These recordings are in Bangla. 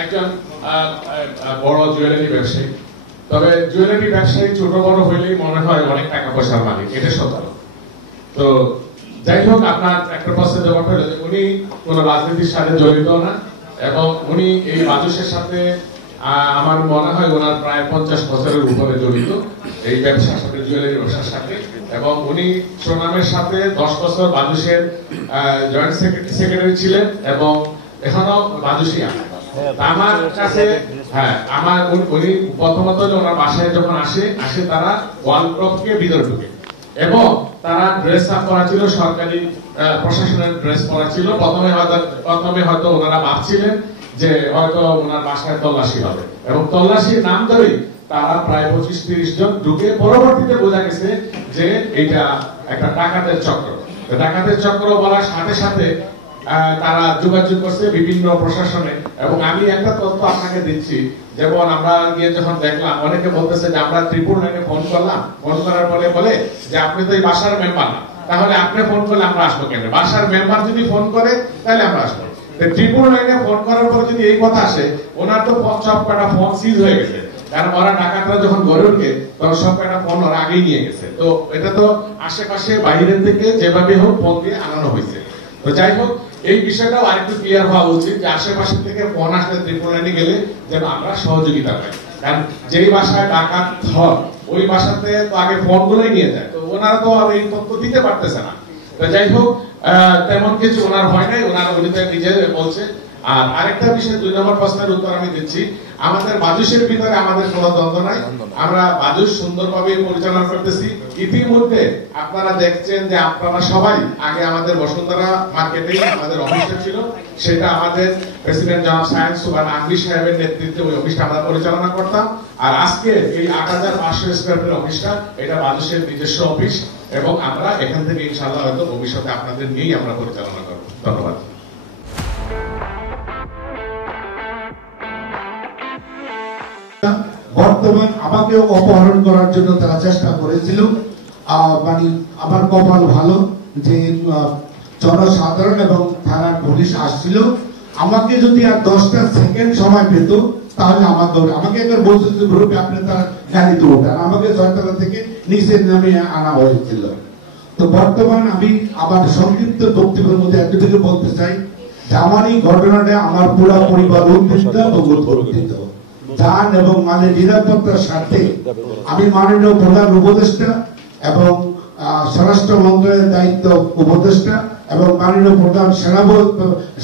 একজন বড় জুয়েলারি ব্যবসায়ী, তবে জুয়েলারি ব্যবসায়ী ছোট বড় হইলেই মনে হয় অনেক টাকা পয়সার মালিক, এটা সত্য। তো যাই হোক, আপনার একটা প্রশ্নের জবাব হলো যে উনি কোন রাজনীতির সাথে জড়িত না, এবং উনি এই বাজুসের সাথে আমার মনে হয় ওনার প্রায় 50 বছরের উপরে জড়িত এই ব্যবসার সাথে, জুয়েলারি ব্যবসার সাথে। এবং উনি সুনামের সাথে 10 বছর বাজুসের জয়েন্ট সেক্রেটারি ছিলেন এবং এখনো বাজুসি আমার কাছে। হ্যাঁ, আমার উনি প্রথমত ওনার বাসায় যখন আসে তারা ওয়াল ক্লককে ভিতরে ঢুকে, এবং তারা ড্রেস আপ করা ছিল, সরকারি প্রশাসনের ড্রেস পরা ছিল। প্রথমে হয়তো ওনারা ভাবছিলেন যে হয়তো ওনার বাসায় তল্লাশি হবে, এবং তল্লাশির নাম ধরেই তারা প্রায় 25-30 জন ঢুকে। পরবর্তীতে বোঝা গেছে যে এটা একটা ডাকাতের চক্র। ডাকাতের চক্র বলার সাথে সাথে তারা যোগাযোগ করছে বিভিন্ন প্রশাসনে। এবং আমি একটা তথ্য আপনাকে দিচ্ছি, যেমন আমরা গিয়ে যখন দেখলাম, অনেকে বলতেছে যে আমরা 999-এ ফোন করলাম, ফোন করার পরে বলে যে আপনি তো এই বাসার মেম্বার না, তাহলে আপনি ফোন করলে আমরা আসবো কেন? বাসার মেম্বার যদি ফোন করে তাহলে আমরা আসবো। 999-এ ফোন করার পরে যদি এই কথা আসে, ওনার তো সব কটা ফোন সিজ হয়ে গেছে, কারণ ওরা ডাকাতরা যখন গড়ে উঠে তখন সব কটা ফোন ওরা আগেই নিয়ে গেছে। তো এটা তো আশেপাশে বাইরের থেকে যেভাবে হোক ফোন দিয়ে আনানো হয়েছে। তো যাই হোক, এই বিষয়টাও আরেকটু ক্লিয়ার হওয়া উচিত যে আশেপাশে থেকে ফোন আসলে 999-এ গেলে যেন আমরা সহযোগিতা পাই, কারণ যেই বাসায় ডাকাত হয় ওই বাসাতে তো আগে ফোন গুলোই নিয়ে যায়, তো ওনারা তো আর এই তথ্য দিতে পারতেছে না। তো যাই হোক, তেমন কিছু ওনার হয় নাই, ওনারা নিজে বলছে। আর আরেকটা বিষয়, 2 নম্বর প্রশ্নের উত্তর আমি দিচ্ছি। আমাদের বাজুসের ভিতরে আমাদের কোনো দ্বন্দ্ব নাই, আমরা বাজুস সুন্দরভাবে পরিচালনা করতেছি। ইতিমধ্যে আপনারা দেখছেন যে আপনারা সবাই আগে আমাদের বসুন্ধরা মার্কেটে আমাদের অফিসটা ছিল, সেটা আমাদের প্রেসিডেন্ট জনাব সায়েন্স সুবান আঙ্গি সাহেবের নেতৃত্বে ওই অফিসটা আমরা পরিচালনা করতাম। আর আজকে এই 8500 স্কয়ার ফিটের অফিসটা, এটা বাজুসের নিজস্ব অফিস, এবং আমরা এখান থেকে ইনশাআল্লাহ হয়তো ভবিষ্যতে আপনাদের নিয়েই আমরা পরিচালনা করব। ধন্যবাদ। বর্তমান আমাকেও অপহরণ করার জন্য তারা চেষ্টা করেছিল। মানে আমার কপাল ভালো যে জনসাধারণ এবং থানার পুলিশ আসছিল। আমাকে যদি আর 10টা সেকেন্ড সময় পেত তাহলে আমাকে একবার বলছিল গ্রুপে আপনি তার গাড়িতে ওঠান, আমাকে 6তলা থেকে নিচে নামে আনা হয়েছিল। তো বর্তমান আমি আমার সংক্ষিপ্ত বক্তব্যের মধ্যে এতটুকু বলতে চাই যে আমার এই ঘটনাটা আমার পুরো পরিবার উদ্বিগ্ন এবং উদ্বিগ্ন। যান এবং মালের নিরাপত্তার স্বার্থে আমি মাননীয় প্রধান উপদেষ্টা এবং স্বরাষ্ট্র মন্ত্রণালয়ের দায়িত্ব উপদেষ্টা এবং মাননীয় প্রধান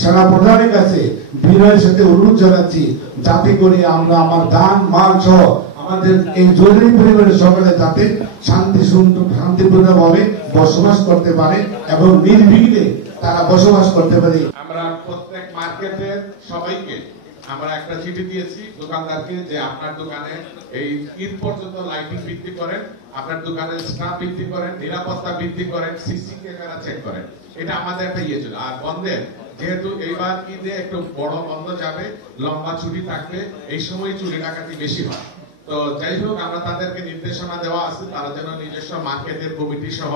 সেনা প্রধানের কাছে বিনয়ের সাথে অনুরোধ জানাচ্ছি, যাতে করে আমরা আমার দান মাল সহ আমাদের এই জরুরি পরিবারের সকলে যাতে শান্তিপূর্ণভাবে বসবাস করতে পারে এবং নির্বিঘ্নে তারা বসবাস করতে পারে। আমরা প্রত্যেক মার্কেটের সবাইকে আমরা একটা চিঠি দিয়েছি দোকানদারকে, যে আপনার দোকানে এই ঈদ পর্যন্ত লাইটিং বৃদ্ধি করেন, আপনার দোকানে স্টাফ বৃদ্ধি করেন, নিরাপত্তা বৃদ্ধি করেন, সিসি ক্যামেরা চেক করেন। এটা আমাদের একটা ইয়ে ছিল। আর বন্ধের, যেহেতু এইবার ঈদে একটু বড় বন্ধ যাবে, লম্বা ছুটি থাকবে, এই সময় চুরি ডাকাতি বেশি হয়। তো যাই হোক, আমরা তাদেরকে নির্দেশনা দেওয়া আছে তারা যেন নিজস্ব মার্কেটের কমিটি সহ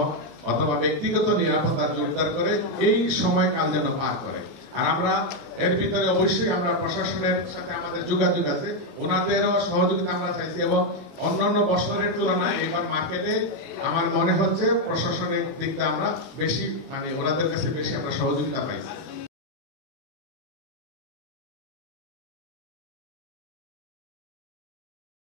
অথবা ব্যক্তিগত নিরাপত্তা জোরদার করে এই সময়কাল যেন পার করে। আর আমরা এর ভিতরে অবশ্যই আমরা প্রশাসনের সাথে আমাদের যোগাযোগ আছে, ওনাদেরও সহযোগিতা আমরা চাইছি। এবং অন্যান্য বছরের তুলনায় এবার মার্কেটে আমার মনে হচ্ছে প্রশাসনিক দিকটা আমরা বেশি, মানে ওনাদের কাছে বেশি আমরা সহযোগিতা পাইছি।